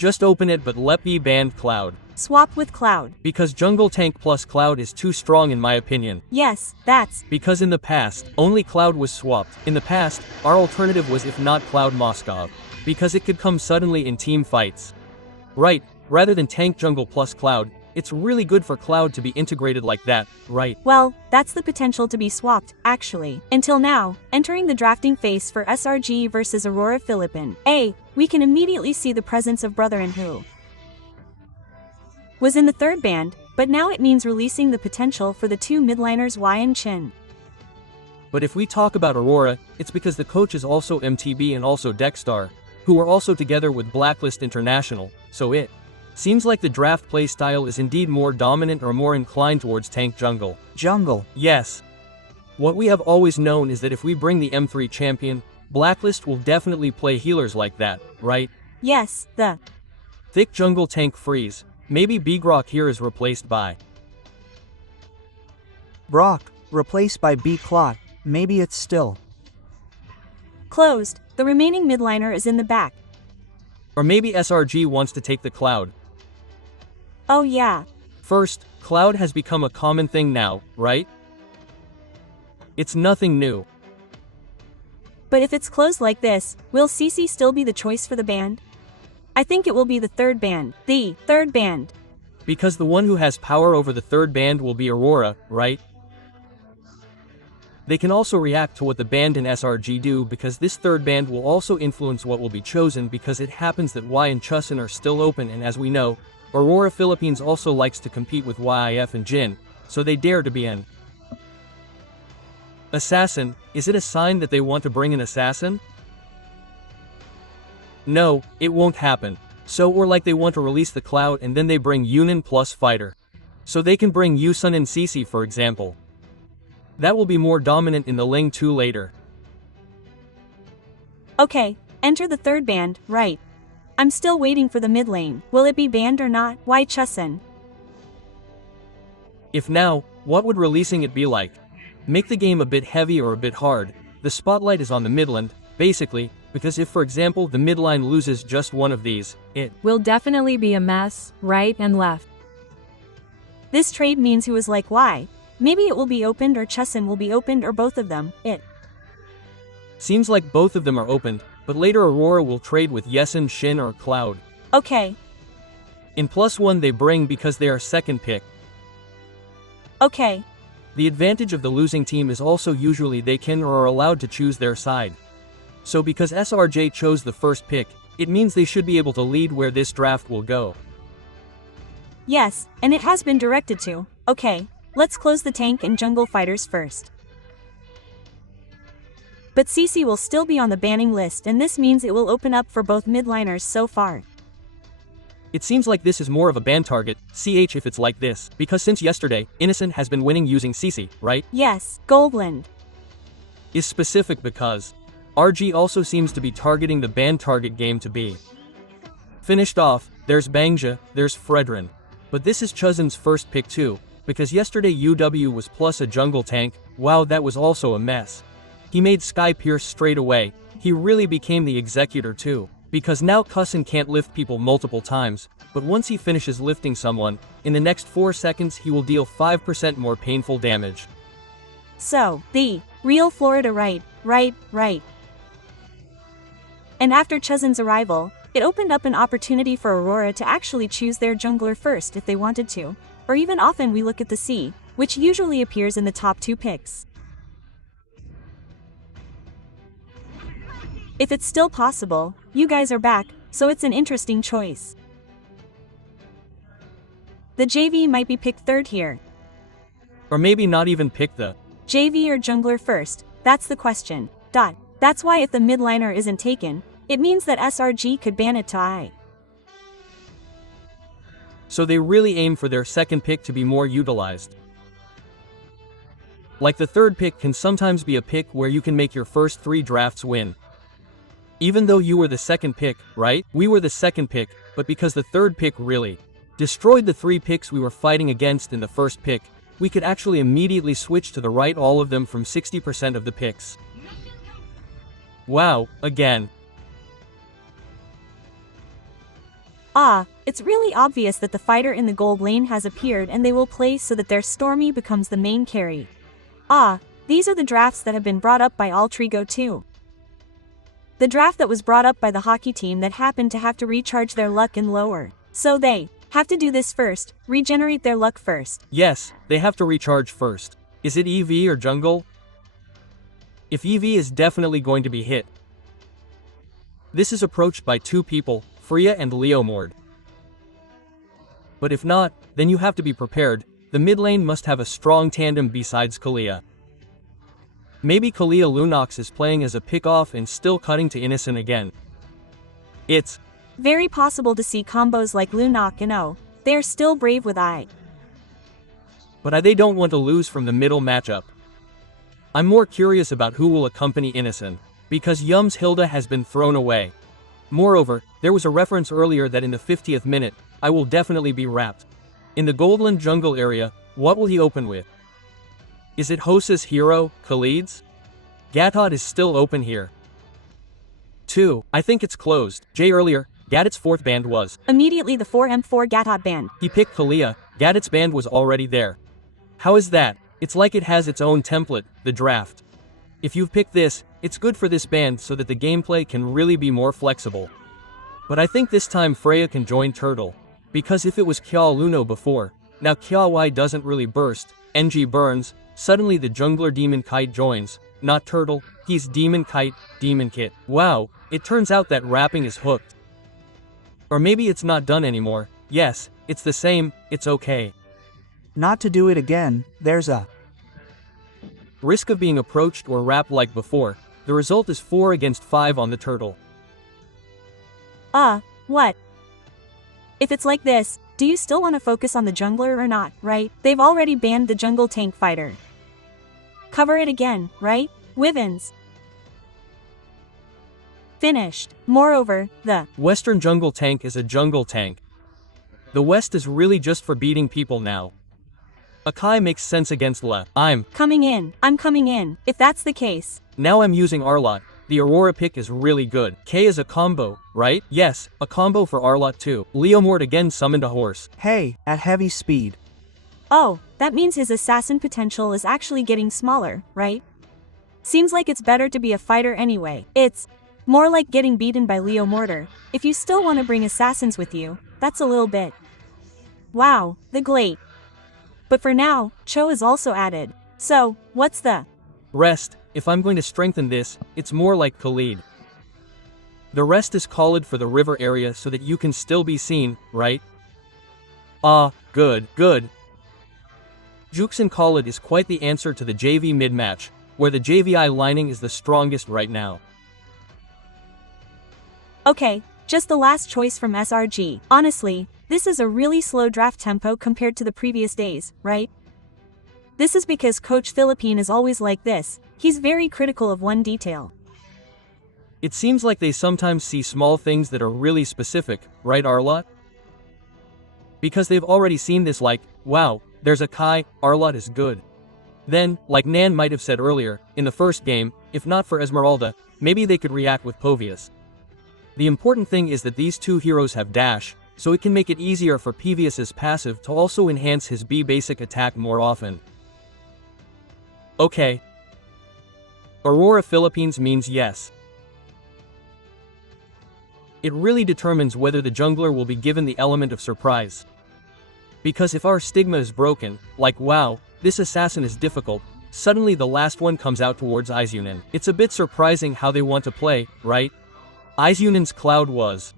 Just open it but let me ban Cloud. Swap with Cloud. Because Jungle Tank plus Cloud is too strong in my opinion. Yes, that's. Because in the past, only Cloud was swapped. In the past, our alternative was if not Cloud Moskov. Because it could come suddenly in team fights. Right, rather than Tank Jungle plus Cloud, it's really good for Cloud to be integrated like that, right? Well, that's the potential to be swapped, actually. Until now, entering the drafting phase for SRG versus Aurora Philippine A, we can immediately see the presence of Brother and who was in the third band, but now it means releasing the potential for the two midliners Y and Chin. But if we talk about Aurora, it's because the coach is also MTB and also Dexstar, who are also together with Blacklist International, so it seems like the draft play style is indeed more dominant or more inclined towards Tank Jungle. Jungle. Yes. What we have always known is that if we bring the M3 champion, Blacklist will definitely play healers like that, right? Yes, the thick jungle tank freeze. Maybe B-Grok here is replaced by Brock, replaced by B-Clot, maybe it's still closed. The remaining midliner is in the back. Or maybe SRG wants to take the Cloud. Oh yeah. First, Cloud has become a common thing now, right? It's nothing new. But if it's closed like this, will CC still be the choice for the band? I think it will be the third band. The third band. Because the one who has power over the third band will be Aurora, right? They can also react to what the band and SRG do because this third band will also influence what will be chosen because it happens that Y and Chusin are still open and as we know, Aurora Philippines also likes to compete with YIF and Jin, so they dare to be an assassin. Is it a sign that they want to bring an assassin? No, it won't happen. So or like they want to release the Cloud and then they bring Yunin plus Fighter. So they can bring Yusun and CC for example. That will be more dominant in the Ling 2 later. Okay, enter the third band, right. I'm still waiting for the mid lane. Will it be banned or not? Why Chusin? If now, what would releasing it be like? Make the game a bit heavy or a bit hard. The spotlight is on the midland, basically, because if for example the midline loses just one of these, it will definitely be a mess, right and left. This trade means who is like why. Maybe it will be opened or Chusin will be opened or both of them. It seems like both of them are opened, but later Aurora will trade with Yesin, Shin or Cloud. Okay. In +1 they bring because they are second pick. Okay. The advantage of the losing team is also usually they can or are allowed to choose their side. So because SRJ chose the first pick, it means they should be able to lead where this draft will go. Yes, and it has been directed to. Okay, let's close the tank and jungle fighters first. But CC will still be on the banning list and this means it will open up for both midliners so far. It seems like this is more of a ban target, CH if it's like this, because since yesterday, Innocent has been winning using CC, right? Yes, Goldland is specific because RG also seems to be targeting the ban target game to be finished off. There's Bangja, there's Fredrin. But this is Chuzin's first pick too, because yesterday UW was plus a jungle tank. Wow, that was also a mess. He made Sky Pierce straight away. He really became the executor too, because now Cousin can't lift people multiple times, but once he finishes lifting someone, in the next 4 seconds he will deal 5% more painful damage. So, the real Florida right. And after Chuzin's arrival, it opened up an opportunity for Aurora to actually choose their jungler first if they wanted to, or even often we look at the C, which usually appears in the top 2 picks. If it's still possible, you guys are back, so it's an interesting choice. The JV might be picked third here. Or maybe not even pick the JV or jungler first, that's the question. That's why if the midliner isn't taken, it means that SRG could ban it to I. So they really aim for their second pick to be more utilized. Like the third pick can sometimes be a pick where you can make your first 3 drafts win. Even though you were the second pick, right? We were the second pick, but because the third pick really destroyed the 3 picks we were fighting against in the first pick, we could actually immediately switch to the right all of them from 60% of the picks. Wow, again. Ah, it's really obvious that the fighter in the gold lane has appeared and they will play so that their Stormy becomes the main carry. Ah, these are the drafts that have been brought up by Altrigo too. The draft that was brought up by the hockey team that happened to have to recharge their luck in lower. So they have to do this first, regenerate their luck first. Yes, they have to recharge first. Is it EV or jungle? If EV is definitely going to be hit. This is approached by two people, Freya and Leomord. But if not, then you have to be prepared. The mid lane must have a strong tandem besides Kalia. Maybe Kalia Lunox is playing as a pick-off and still cutting to Innocent again. It's very possible to see combos like Lunox and O. They are still brave with I. But they don't want to lose from the middle matchup. I'm more curious about who will accompany Innocent, because Yum's Hilda has been thrown away. Moreover, there was a reference earlier that in the 50th minute, I will definitely be wrapped. In the Goldland jungle area, what will he open with? Is it Hosa's hero, Khalid's? Gatod is still open here. 2. I think it's closed. Jay earlier, Gadit's fourth band was. Immediately the 4M4 Gatod band. He picked Kalia, Gadit's band was already there. How is that? It's like it has its own template, the draft. If you've picked this, it's good for this band so that the gameplay can really be more flexible. But I think this time Freya can join Turtle. Because if it was Kya Luno before, now Kya Y doesn't really burst, NG burns, suddenly the jungler Demon Kite joins, not Turtle, he's Demon Kite, Demon Kit. Wow, it turns out that rapping is hooked. Or maybe it's not done anymore. Yes, it's the same, it's okay. Not to do it again, there's a risk of being approached or wrapped like before. The result is 4 against 5 on the Turtle. What? If it's like this, do you still want to focus on the jungler or not, right? They've already banned the jungle tank fighter. Cover it again, right? Wivens. Finished. Moreover, the Western jungle tank is a jungle tank. The West is really just for beating people now. Akai makes sense against Le. I'm coming in, if that's the case. Now I'm using Arlott. The Aurora pick is really good. K is a combo, right? Yes, a combo for Arlott too. Leomord again summoned a horse. Hey, at heavy speed. Oh, that means his assassin potential is actually getting smaller, right? Seems like it's better to be a fighter anyway. It's more like getting beaten by Leomorder. If you still want to bring assassins with you, that's a little bit. Wow, the Glate. But for now, Cho is also added. So, what's the rest? If I'm going to strengthen this, it's more like Khalid. The rest is called for the river area so that you can still be seen, right? Good. Jukes and Khalid is quite the answer to the JV mid-match, where the JVI lining is the strongest right now. Okay, just the last choice from SRG. Honestly, this is a really slow draft tempo compared to the previous days, right? This is because Coach Philippine is always like this. He's very critical of one detail. It seems like they sometimes see small things that are really specific, right Arlott? Because they've already seen this like, wow, there's a Kai, Arlott is good. Then, like Nan might have said earlier, in the first game, if not for Esmeralda, maybe they could react with Povius. The important thing is that these two heroes have dash, so it can make it easier for Povius's passive to also enhance his B basic attack more often. Okay. Aurora Philippines means yes. It really determines whether the jungler will be given the element of surprise. Because if our stigma is broken, like wow, this assassin is difficult, suddenly the last one comes out towards Izunin. It's a bit surprising how they want to play, right? Izunin's cloud was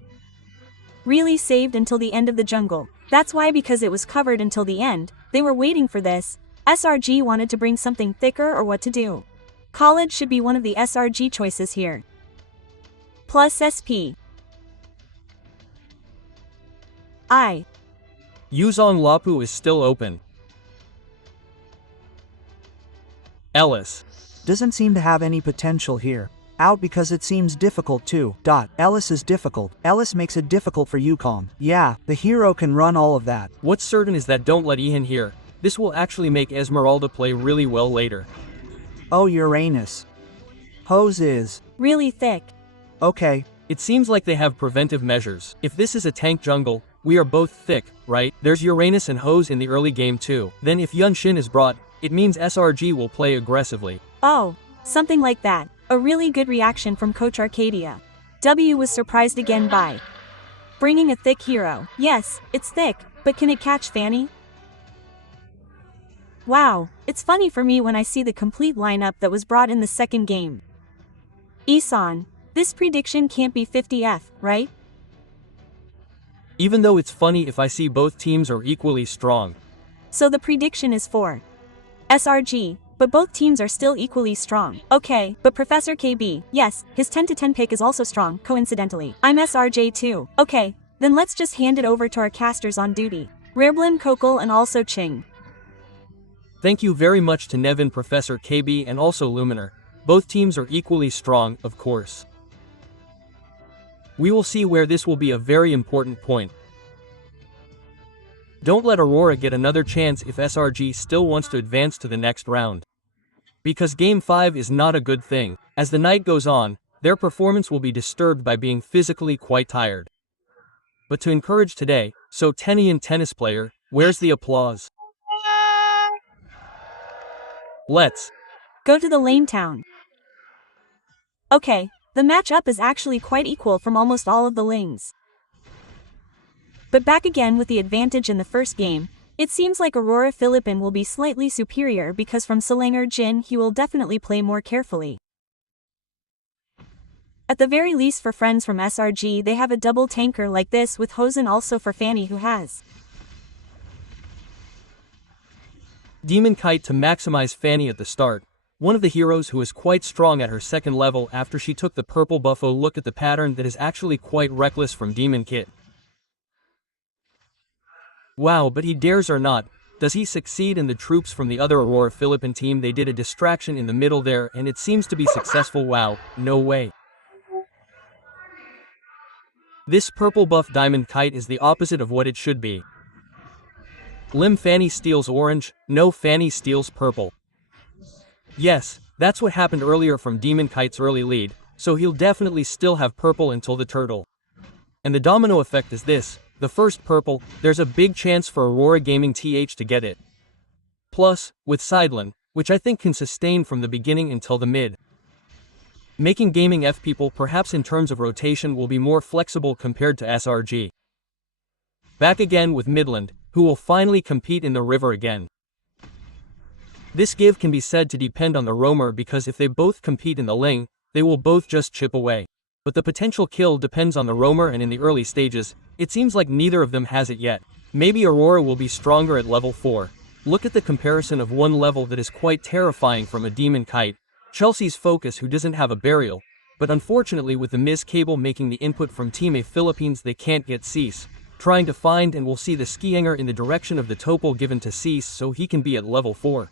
really saved until the end of the jungle. That's why, because it was covered until the end, they were waiting for this. SRG wanted to bring something thicker or what to do. College should be one of the SRG choices here. Plus SP. Yuzong Lapu is still open. Ellis. Doesn't seem to have any potential here. Out because it seems difficult too. Ellis is difficult. Ellis makes it difficult for Yukong. Yeah, the hero can run all of that. What's certain is that don't let Ihan here. This will actually make Esmeralda play really well later. Oh, Uranus. Hose is really thick. okay. It seems like they have preventive measures. If this is a tank jungle, we are both thick, right? There's Uranus and Hose in the early game too. Then if Yun Shin is brought, it means SRG will play aggressively. Oh, something like that. A really good reaction from Coach Arcadia. W was surprised again by bringing a thick hero. Yes, it's thick, but can it catch Fanny? Wow, it's funny for me when I see the complete lineup that was brought in the second game. Isan, this prediction can't be 50F, right? Even though it's funny if I see both teams are equally strong. So the prediction is for SRG, but both teams are still equally strong. Okay, but Professor KB, yes, his 10 to 10 pick is also strong, coincidentally. I'm SRJ too. Okay, then let's just hand it over to our casters on duty. Rareblin, Kokol, and also Ching. Thank you very much to Nevin, Professor KB, and also Luminar. Both teams are equally strong, of course. We will see where this will be a very important point. Don't let Aurora get another chance if SRG still wants to advance to the next round. Because Game 5 is not a good thing. As the night goes on, their performance will be disturbed by being physically quite tired. But to encourage today, so Tenian tennis player, where's the applause? Let's go to the lane town. Okay, the matchup is actually quite equal from almost all of the lanes. But back again with the advantage in the first game, it seems like Aurora Philippine will be slightly superior because from Selangorredgiants he will definitely play more carefully. At the very least for friends from SRG they have a double tanker like this with Hosen also for Fanny who has Demon Kite to maximize Fanny at the start, one of the heroes who is quite strong at her second level after she took the purple buffo. Look at the pattern that is actually quite reckless from Demon Kit. Wow, but he dares or not, does he succeed? In the troops from the other Aurora Philippine team they did a distraction in the middle there and it seems to be successful. Wow, no way. This purple buff Diamond Kite is the opposite of what it should be. Lim Fanny steals orange, no Fanny steals purple. Yes, that's what happened earlier from Demon Kite's early lead, so he'll definitely still have purple until the turtle. And the domino effect is this, the first purple, there's a big chance for Aurora Gaming TH to get it. Plus, with Sideline, which I think can sustain from the beginning until the mid. Making Gaming F people perhaps in terms of rotation will be more flexible compared to SRG. Back again with Midland, who will finally compete in the river again. This give can be said to depend on the roamer because if they both compete in the lane, they will both just chip away. But the potential kill depends on the roamer and in the early stages, it seems like neither of them has it yet. Maybe Aurora will be stronger at level 4. Look at the comparison of one level that is quite terrifying from a Demon Kite, Chelsea's Focus who doesn't have a burial, but unfortunately with the Ms. Cable making the input from Team A Philippines they can't get Cease. Trying to find and we'll see the Skianger in the direction of the Topol given to Cease so he can be at level 4.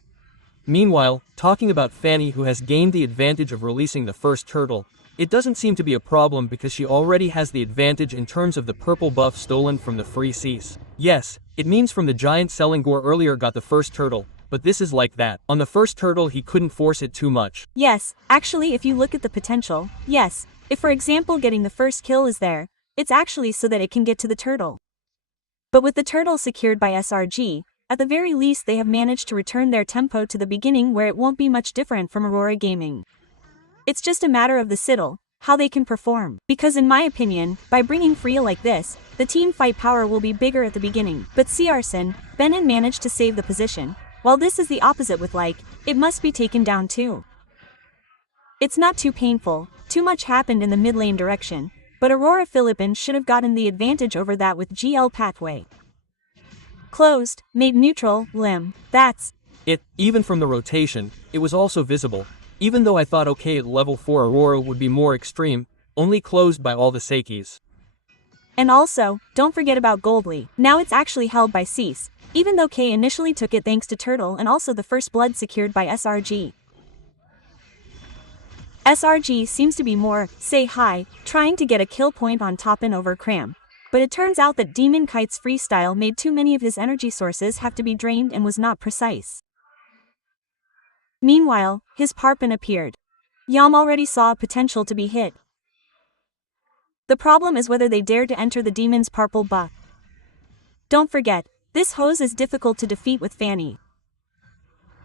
Meanwhile, talking about Fanny who has gained the advantage of releasing the first turtle, it doesn't seem to be a problem because she already has the advantage in terms of the purple buff stolen from the free Cease. Yes, it means from the giant Selangor earlier got the first turtle, but this is like that. On the first turtle he couldn't force it too much. Yes, actually if you look at the potential, yes, if for example getting the first kill is there, it's actually so that it can get to the turtle. But with the turtle secured by SRG, at the very least they have managed to return their tempo to the beginning where it won't be much different from Aurora Gaming. It's just a matter of the Citadel, how they can perform. Because in my opinion, by bringing Freya like this, the team fight power will be bigger at the beginning. But Ciarson, Benin managed to save the position, while this is the opposite with it must be taken down too. It's not too painful, too much happened in the mid lane direction, but Aurora Philippine should have gotten the advantage over that with GL pathway. Closed, made neutral, Lim, that's it. Even from the rotation, it was also visible. Even though I thought okay at level 4 Aurora would be more extreme, only closed by all the Seikis. And also, don't forget about Goldly, now it's actually held by Cease, even though K initially took it thanks to Turtle and also the first blood secured by SRG. SRG seems to be more, say hi, trying to get a kill point on top and over Cram. But it turns out that Demon Kite's freestyle made too many of his energy sources have to be drained and was not precise. Meanwhile, his Parpin appeared. Yam already saw potential to be hit. The problem is whether they dare to enter the demon's purple buff. Don't forget, this hose is difficult to defeat with Fanny.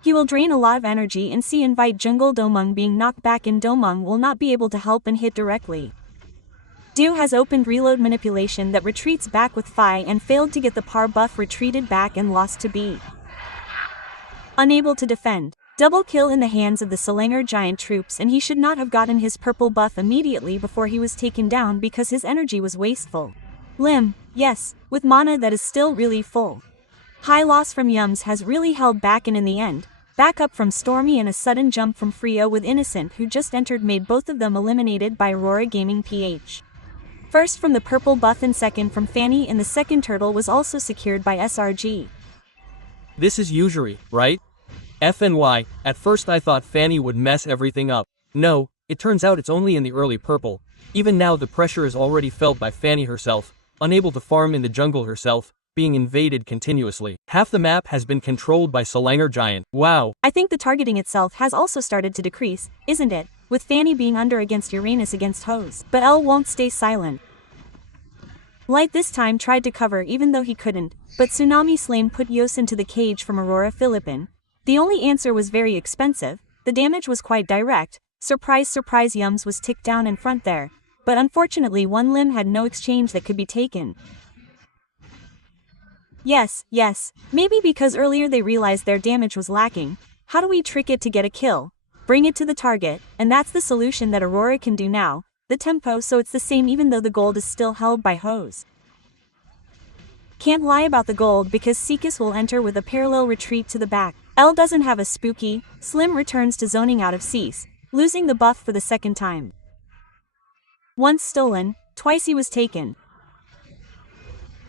He will drain a lot of energy and invite jungle Domung being knocked back in. Domung will not be able to help and hit directly. Du has opened reload manipulation that retreats back with Phi and failed to get the par buff, retreated back and lost to B. Unable to defend. Double kill in the hands of the selangorredgiant troops, and he should not have gotten his purple buff immediately before he was taken down because his energy was wasteful. Lim, yes, with mana that is still really full. High loss from Yums has really held back, and in the end, backup from Stormy and a sudden jump from Frio with Innocent who just entered made both of them eliminated by Aurora Gaming PH. First from the purple buff and second from Fanny, and the second turtle was also secured by SRG. This is usury, right? FNY, at first I thought Fanny would mess everything up. No, it turns out it's only in the early purple. Even now the pressure is already felt by Fanny herself, unable to farm in the jungle herself, being invaded continuously. Half the map has been controlled by selangorredgiant. Wow. I think the targeting itself has also started to decrease, isn't it? With Fanny being under against Uranus against Hose. But L won't stay silent. Light this time tried to cover even though he couldn't, but Tsunami Slame put Yos into the cage from Aurora Philippine. The only answer was very expensive, the damage was quite direct. Surprise surprise, Yums was ticked down in front there, but unfortunately one limb had no exchange that could be taken. Yes, maybe because earlier they realized their damage was lacking. How do we trick it to get a kill? Bring it to the target, and that's the solution that Aurora can do now. The tempo, so it's the same even though the gold is still held by Hose. Can't lie about the gold because Seekis will enter with a parallel retreat to the back. L doesn't have a spooky. Slim returns to zoning out of Cease, losing the buff for the second time. Once stolen, twice he was taken.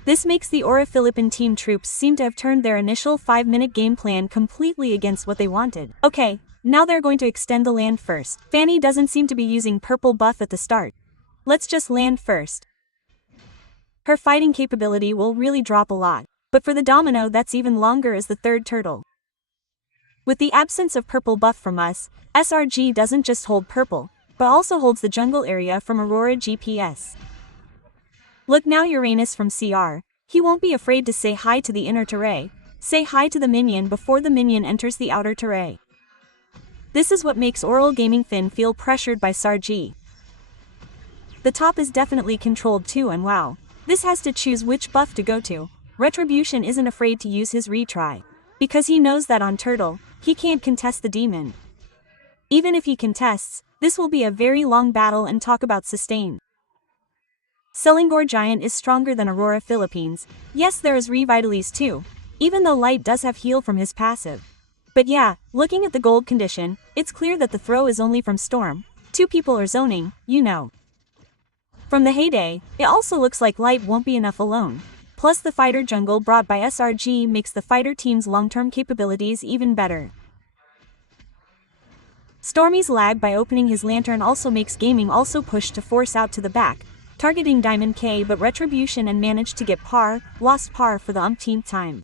This makes the Aura Philippine team troops seem to have turned their initial 5-minute game plan completely against what they wanted. Okay, now they're going to extend the land first. Fanny doesn't seem to be using purple buff at the start. Let's just land first. Her fighting capability will really drop a lot, but for the domino that's even longer as the third turtle. With the absence of purple buff from us, SRG doesn't just hold purple, but also holds the jungle area from Aurora GPS. Look now, Uranus from CR. He won't be afraid to say hi to the inner terrain. Say hi to the minion before the minion enters the outer terrain. This is what makes Oral Gaming Fin feel pressured by SRG. The top is definitely controlled too, and wow. This has to choose which buff to go to. Retribution isn't afraid to use his retry. Because he knows that on Turtle, he can't contest the demon. Even if he contests, this will be a very long battle, and talk about sustain. Selangorredgiant is stronger than Aurora Philippines. Yes, there is Revitalize too, even though Light does have heal from his passive. But yeah, looking at the gold condition, it's clear that the throw is only from Storm. 2 people are zoning, you know. From the heyday, it also looks like Light won't be enough alone. Plus the fighter jungle brought by SRG makes the fighter team's long-term capabilities even better. Stormy's lag by opening his lantern also makes gaming also push to force out to the back, targeting Diamond K, but Retribution and managed to get par, lost par for the umpteenth time.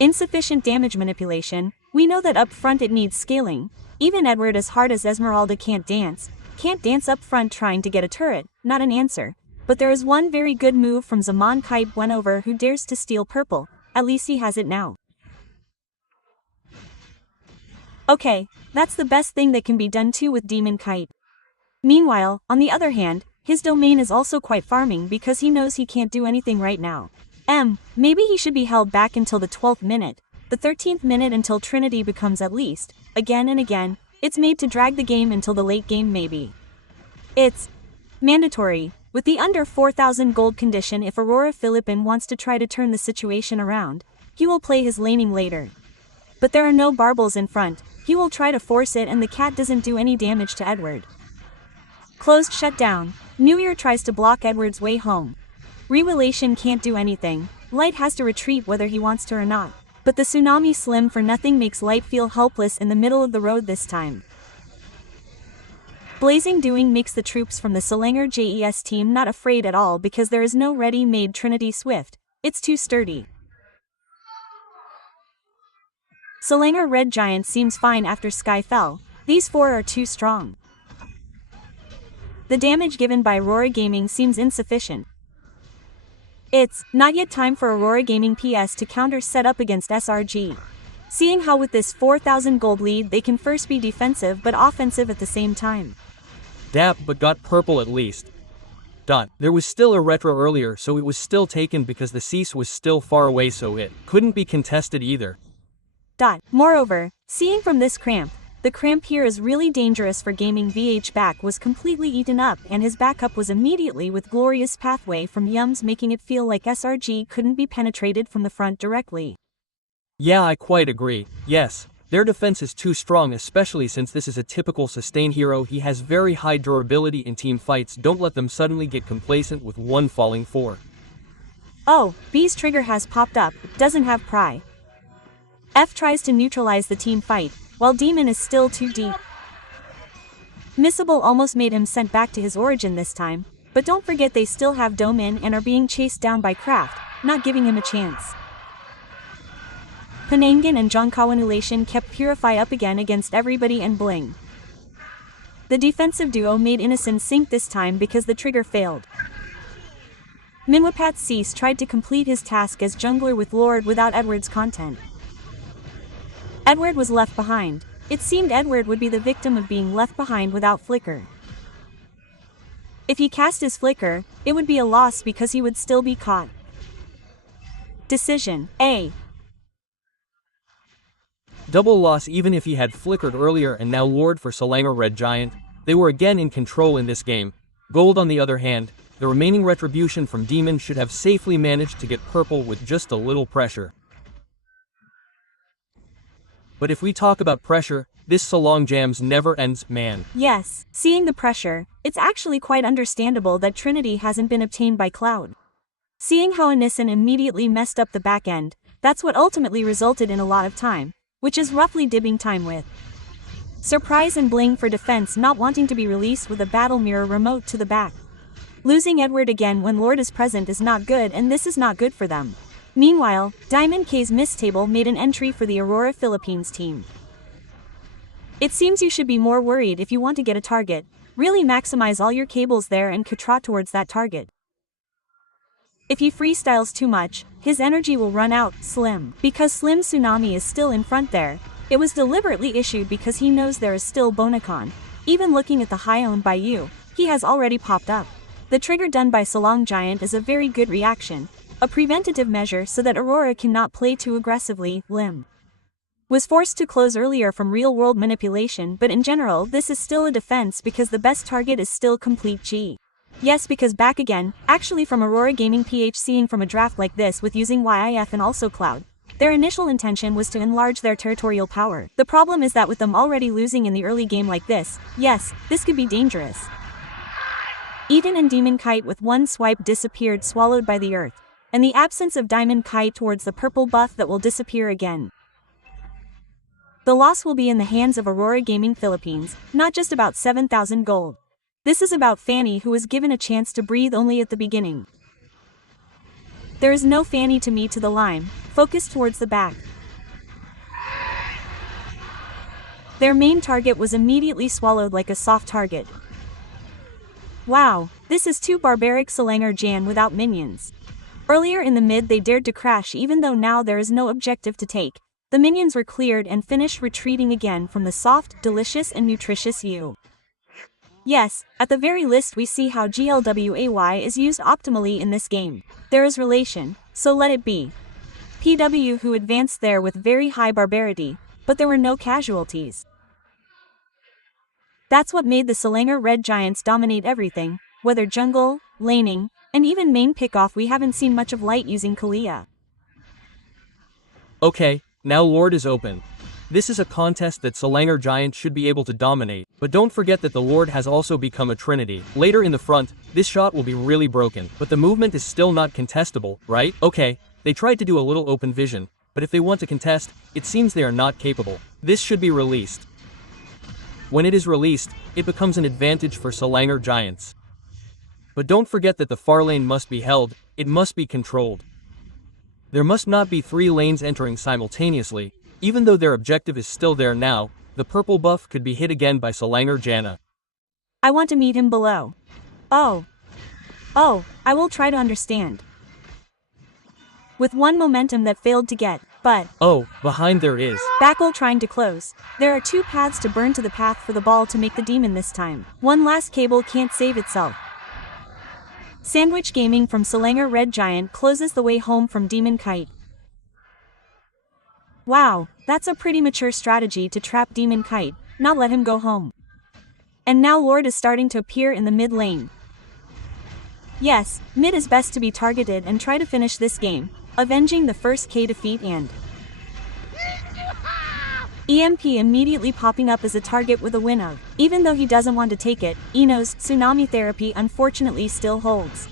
Insufficient damage manipulation. We know that up front it needs scaling. Even Edward, as hard as Esmeralda can't dance up front trying to get a turret, not an answer. But there is one very good move from Zaman Kite Buenover, who dares to steal purple. At least he has it now. Okay, that's the best thing that can be done too with Demon Kite. Meanwhile, on the other hand, his domain is also quite farming because he knows he can't do anything right now. Maybe he should be held back until the 12th minute, the 13th minute, until Trinity becomes at least, again and again, it's made to drag the game until the late game maybe. It's mandatory, with the under 4,000 gold condition. If Aurora Philippine wants to try to turn the situation around, he will play his laning later. But there are no barbels in front, he will try to force it, and the cat doesn't do any damage to Edward. Closed shutdown. New Year tries to block Edward's way home. Relation can't do anything. Light has to retreat whether he wants to or not. But the Tsunami Slim for nothing makes Light feel helpless in the middle of the road this time. Blazing Doing makes the troops from the selangorredgiants team not afraid at all because there is no ready-made Trinity Swift. It's too sturdy. Selangorredgiant seems fine after Sky fell. These 4 are too strong. The damage given by Aurora Gaming seems insufficient. It's not yet time for Aurora Gaming PS to counter set up against SRG. Seeing how with this 4,000 gold lead they can first be defensive but offensive at the same time. Dap, but got purple at least. There was still a retro earlier, so it was still taken because the cease was still far away, so it couldn't be contested either. Moreover, seeing from this cramp, the cramp here is really dangerous for gaming. VH back was completely eaten up and his backup was immediately with glorious pathway from Yums, making it feel like SRG couldn't be penetrated from the front directly. Yeah, I quite agree. Yes, their defense is too strong, especially since this is a typical sustain hero. He has very high durability in team fights. Don't let them suddenly get complacent with one falling 4. Oh, B's trigger has popped up, doesn't have pry. F tries to neutralize the team fight, while Demon is still too deep. Missable almost made him sent back to his origin this time, but don't forget they still have Domin and are being chased down by Kraft, not giving him a chance. Penangan and Jonkawanulation kept Purify up again against everybody and Bling. The defensive duo made Innocent sink this time because the trigger failed. Minwapat Cease tried to complete his task as jungler with Lord without Edward's content. Edward was left behind. It seemed Edward would be the victim of being left behind without Flicker. If he cast his Flicker, it would be a loss because he would still be caught. Decision A. Double loss even if he had flickered earlier, and now Lord for SLangerRedGiant. They were again in control in this game. Gold on the other hand, the remaining retribution from Demon should have safely managed to get purple with just a little pressure. But if we talk about pressure, this Salong Jams never ends, man. Yes, seeing the pressure, it's actually quite understandable that Trinity hasn't been obtained by Cloud. Seeing how Anisan immediately messed up the back end, that's what ultimately resulted in a lot of time, which is roughly dibbing time with Surprise and Bling for defense not wanting to be released with a battle mirror remote to the back. Losing Edward again when Lord is present is not good, and this is not good for them. Meanwhile, Diamond K's Miss Table made an entry for the Aurora Philippines team. It seems you should be more worried if you want to get a target. Really maximize all your cables there and trot towards that target. If he freestyles too much, his energy will run out. Slim. Because Slim Tsunami is still in front there, it was deliberately issued because he knows there is still Bonacon. Even looking at the high owned by you, he has already popped up. The trigger done by Salong Giant is a very good reaction. A preventative measure so that Aurora cannot play too aggressively. Lim was forced to close earlier from real-world manipulation, but in general this is still a defense because the best target is still complete G. Yes, because back again, actually from Aurora Gaming PH, seeing from a draft like this with using YIF and also Cloud, their initial intention was to enlarge their territorial power. The problem is that with them already losing in the early game like this, yes, this could be dangerous. Eden and Demon Kite with one swipe disappeared, swallowed by the earth, and the absence of Diamond Kite towards the purple buff that will disappear again. The loss will be in the hands of Aurora Gaming Philippines, not just about 7,000 gold. This is about Fanny, who was given a chance to breathe only at the beginning. There is no Fanny to me to the lime, focused towards the back. Their main target was immediately swallowed like a soft target. Wow, this is too barbaric. SLangerRedgiant without minions. Earlier in the mid they dared to crash, even though now there is no objective to take. The minions were cleared and finished retreating again from the soft, delicious and nutritious U. Yes, at the very least we see how GLWAY is used optimally in this game. There is relation, so let it be. PW who advanced there with very high barbarity, but there were no casualties. That's what made the SLangerRedGiants dominate everything, whether jungle, laning, and even main pickoff. We haven't seen much of Light using Kalia. Okay, now Lord is open. This is a contest that SLangerRedgiant should be able to dominate, but don't forget that the Lord has also become a trinity. Later in the front, this shot will be really broken, but the movement is still not contestable, right? Okay, they tried to do a little open vision, but if they want to contest, it seems they are not capable. This should be released. When it is released, it becomes an advantage for SLangerRedgiants. But don't forget that the far lane must be held, it must be controlled. There must not be 3 lanes entering simultaneously. Even though their objective is still there now, the purple buff could be hit again by Selangorredgiants. I want to meet him below. Oh, I will try to understand. With one momentum that failed to get, but oh, behind there is. Backle trying to close. There are 2 paths to burn to the path for the ball to make the demon this time. One last cable can't save itself. Sandwich Gaming from Selangorredgiants closes the way home from Demon Kite. Wow, that's a pretty mature strategy to trap Demon Kite, not let him go home. And now Lord is starting to appear in the mid lane. Yes, mid is best to be targeted and try to finish this game, avenging the first K defeat and EMP immediately popping up as a target with a win of. Even though he doesn't want to take it, Eno's Tsunami Therapy unfortunately still holds.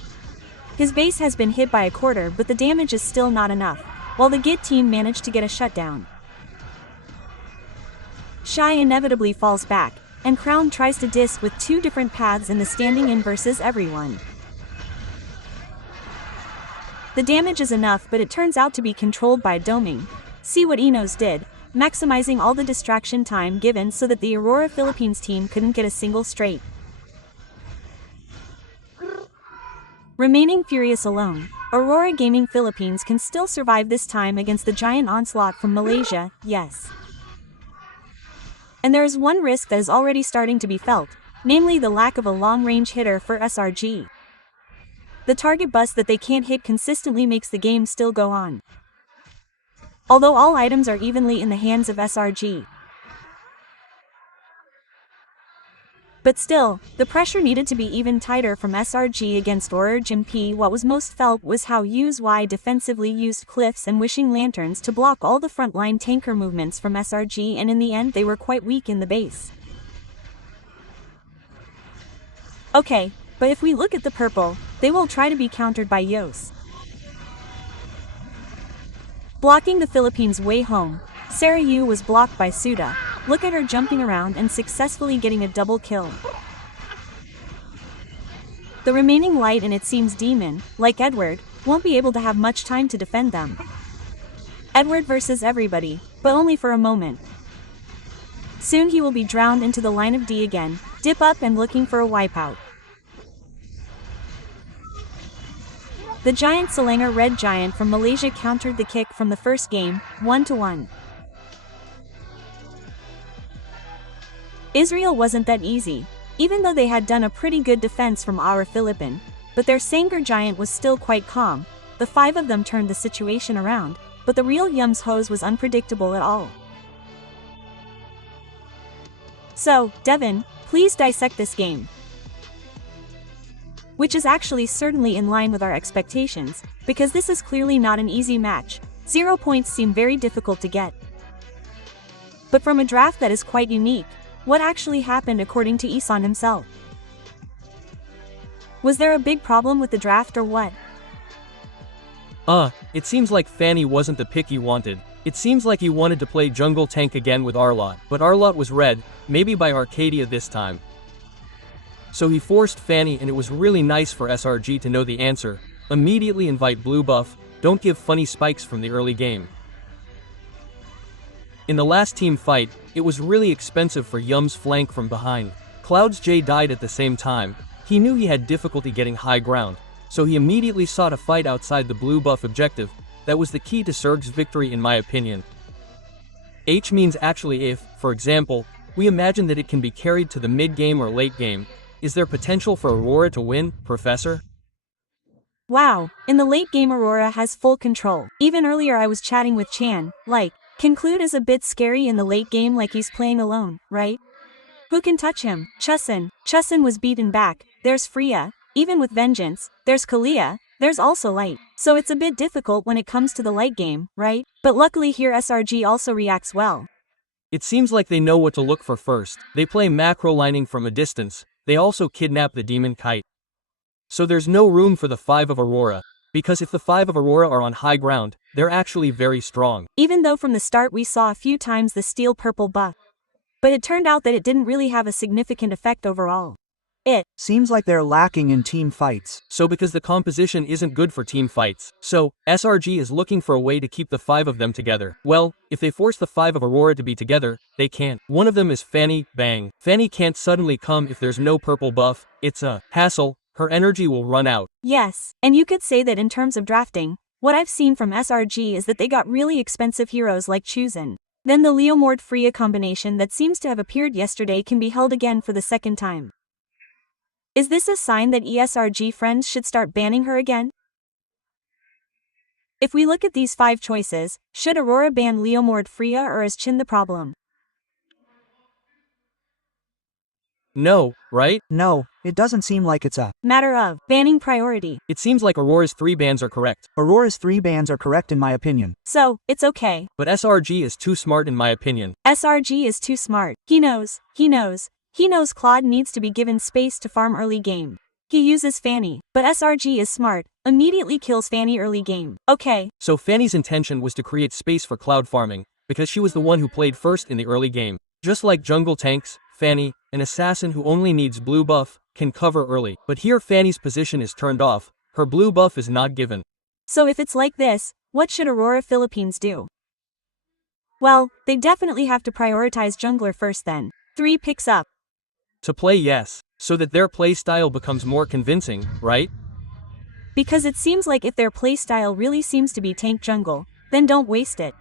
His base has been hit by a quarter, but the damage is still not enough, while the Git team managed to get a shutdown. Shy inevitably falls back, and Crown tries to diss with 2 different paths in the standing in versus everyone. The damage is enough, but it turns out to be controlled by doming. See what Enos did, maximizing all the distraction time given so that the AURORA Philippines team couldn't get a single straight. Remaining furious alone, AURORA Gaming Philippines can still survive this time against the giant onslaught from Malaysia, yes. And there is one risk that is already starting to be felt, namely the lack of a long-range hitter for SRG. The target bust that they can't hit consistently makes the game still go on. Although all items are evenly in the hands of SRG. But still, the pressure needed to be even tighter from SRG against AURORA. What was most felt was how USY defensively used cliffs and wishing lanterns to block all the frontline tanker movements from SRG, and in the end they were quite weak in the base. Okay, but if we look at the purple, they will try to be countered by Yos. Blocking the Philippines' way home, Sarah Yu was blocked by Suda. Look at her jumping around and successfully getting a double kill. The remaining light and it seems demon, like Edward, won't be able to have much time to defend them. Edward versus everybody, but only for a moment. Soon he will be drowned into the line of D again, dip up and looking for a wipeout. The giant Selangorredgiants from Malaysia countered the kick from the first game, 1-1. Israel wasn't that easy, even though they had done a pretty good defense from our Philippine, but their Selangorredgiant was still quite calm. The 5 of them turned the situation around, but the real Yums hose was unpredictable at all. So, Devin, please dissect this game. Which is actually certainly in line with our expectations, because this is clearly not an easy match. 0 points seem very difficult to get. But from a draft that is quite unique, what actually happened according to Isan himself? Was there a big problem with the draft or what? It seems like Fanny wasn't the pick he wanted. It seems like he wanted to play jungle tank again with Arlot, but Arlot was red, maybe by Arcadia this time. So he forced Fanny, and it was really nice for SRG to know the answer. Immediately invite blue buff, don't give funny spikes from the early game. In the last team fight, it was really expensive for Yum's flank from behind. Clouds J died at the same time. He knew he had difficulty getting high ground, so he immediately sought a fight outside the blue buff objective. That was the key to SRG's victory in my opinion. H means actually if, for example, we imagine that it can be carried to the mid-game or late game. Is there potential for AURORA to win, Professor? Wow, in the late game AURORA has full control. Even earlier I was chatting with Chan, like, Conclude is a bit scary in the late game, like he's playing alone, right? Who can touch him? Chusin was beaten back, there's Freya, even with Vengeance, there's Kalia, there's also Light. So it's a bit difficult when it comes to the late game, right? But luckily here SRG also reacts well. It seems like they know what to look for first. They play macro lining from a distance. They also kidnap the demon kite. So there's no room for the 5 of AURORA, because if the 5 of AURORA are on high ground, they're actually very strong. Even though from the start we saw a few times the steel purple buff. But it turned out that it didn't really have a significant effect overall. Seems like they're lacking in team fights. So because the composition isn't good for team fights. So, SRG is looking for a way to keep the 5 of them together. Well, if they force the 5 of Aurora to be together, they can't. One of them is Fanny, bang. Fanny can't suddenly come if there's no purple buff. It's a hassle. Her energy will run out. Yes, and you could say that in terms of drafting, what I've seen from SRG is that they got really expensive heroes like Chosen. Then the Leomord Freya combination that seems to have appeared yesterday can be held again for the second time. Is this a sign that ESRG friends should start banning her again? If we look at these 5 choices, should Aurora ban Leomord Freya or is Chin the problem? No, right? No, it doesn't seem like it's a matter of banning priority. It seems like Aurora's 3 bans are correct. Aurora's 3 bans are correct in my opinion. So, it's okay. But SRG is too smart in my opinion. SRG is too smart. He knows Claude needs to be given space to farm early game. He uses Fanny, but SRG is smart, immediately kills Fanny early game. Okay. So Fanny's intention was to create space for Cloud farming, because she was the one who played first in the early game. Just like jungle tanks, Fanny, an assassin who only needs blue buff, can cover early. But here Fanny's position is turned off, her blue buff is not given. So if it's like this, what should Aurora Philippines do? Well, they definitely have to prioritize jungler first then. 3 picks up. To play yes, so that their playstyle becomes more convincing, right? Because it seems like if their playstyle really seems to be tank jungle, then don't waste it.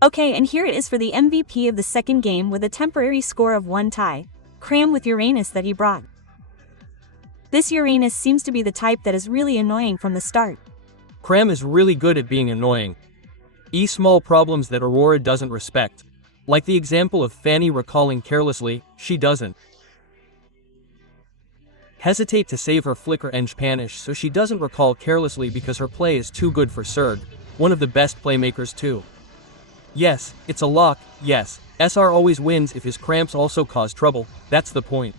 Okay, and here it is for the MVP of the second game with a temporary score of 1 tie. Cram with Uranus that he brought. This Uranus seems to be the type that is really annoying from the start. Cram is really good at being annoying. Small problems that Aurora doesn't respect. Like the example of Fanny recalling carelessly, she doesn't hesitate to save her flicker and Spanish, so she doesn't recall carelessly because her play is too good for SRG, one of the best playmakers too. Yes, it's a lock, yes, SR always wins if his cramps also cause trouble, that's the point.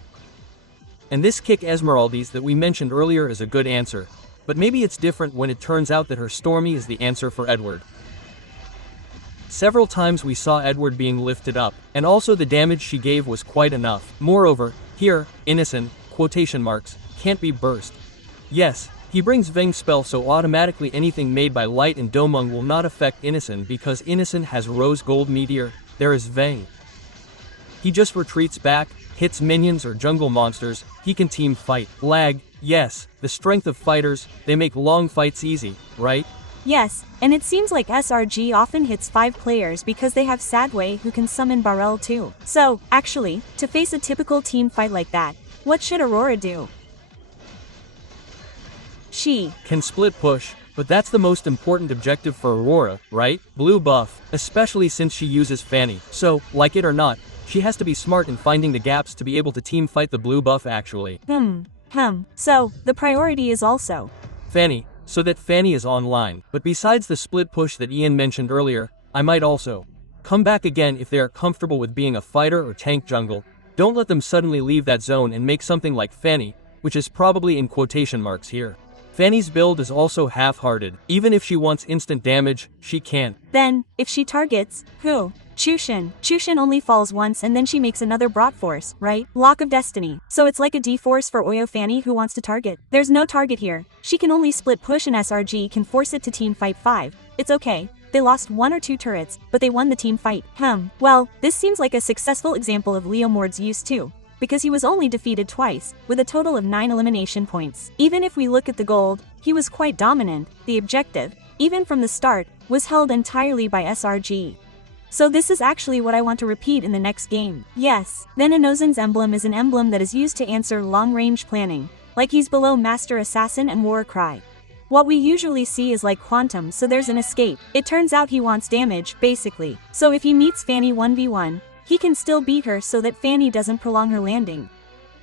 And this kick Esmeralda's that we mentioned earlier is a good answer, but maybe it's different when it turns out that her Stormy is the answer for Edward. Several times we saw Edward being lifted up, and also the damage she gave was quite enough. Moreover, here, Innocent, quotation marks, can't be burst. Yes, he brings Veng's spell so automatically anything made by Light and Domung will not affect Innocent because Innocent has Rose Gold Meteor, there is Veng. He just retreats back, hits minions or jungle monsters, he can team fight. Lag, yes, the strength of fighters, they make long fights easy, right? Yes, and it seems like SRG often hits 5 players because they have Sadway who can summon Barrel too. So, actually, to face a typical team fight like that, what should Aurora do? She can split push, but that's the most important objective for Aurora, right? Blue buff, especially since she uses Fanny. So, like it or not, she has to be smart in finding the gaps to be able to team fight the blue buff actually. So, the priority is also Fanny, so that Fanny is online. But besides the split push that Ian mentioned earlier, I might also come back again if they are comfortable with being a fighter or tank jungle. Don't let them suddenly leave that zone and make something like Fanny, which is probably in quotation marks here. Fanny's build is also half-hearted. Even if she wants instant damage, she can't. Then, if she targets, who? Chushin only falls once and then she makes another Brought Force, right? Lock of Destiny. So it's like a D-Force for Oyo Fanny who wants to target. There's no target here. She can only split push and SRG can force it to team fight 5. It's okay. They lost 1 or 2 turrets, but they won the team fight. Well, this seems like a successful example of Leomord's use too, because he was only defeated twice, with a total of 9 elimination points. Even if we look at the gold, he was quite dominant. The objective, even from the start, was held entirely by SRG. So this is actually what I want to repeat in the next game. Yes, then Inozen's emblem is an emblem that is used to answer long-range planning, like he's below Master Assassin and Warcry. What we usually see is like Quantum, so there's an escape. It turns out he wants damage, basically. So if he meets Fanny 1v1, he can still beat her so that Fanny doesn't prolong her landing.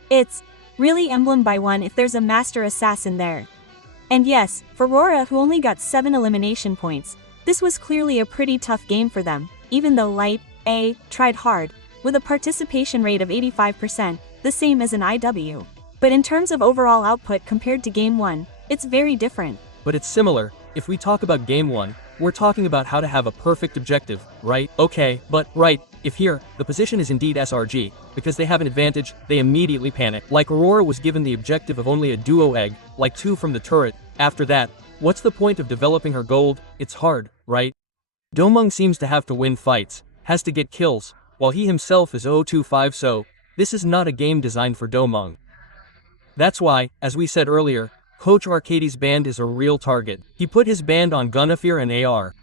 It's really emblem by 1 if there's a Master Assassin there. And yes, for Aurora who only got 7 elimination points, this was clearly a pretty tough game for them. Even though Light, A, tried hard, with a participation rate of 85%, the same as an IW. But in terms of overall output compared to Game 1, it's very different. But it's similar. If we talk about Game 1, we're talking about how to have a perfect objective, right? Okay, but, right, If here, the position is indeed SRG, because they have an advantage, they immediately panic. Like Aurora was given the objective of only a duo egg, like 2 from the turret. After that, what's the point of developing her gold? It's hard, right? Domung seems to have to win fights, has to get kills, while he himself is 0-5, so this is not a game designed for Domung. That's why, as we said earlier, Coach Arcadie's band is a real target. He put his band on Gunnifir and AR.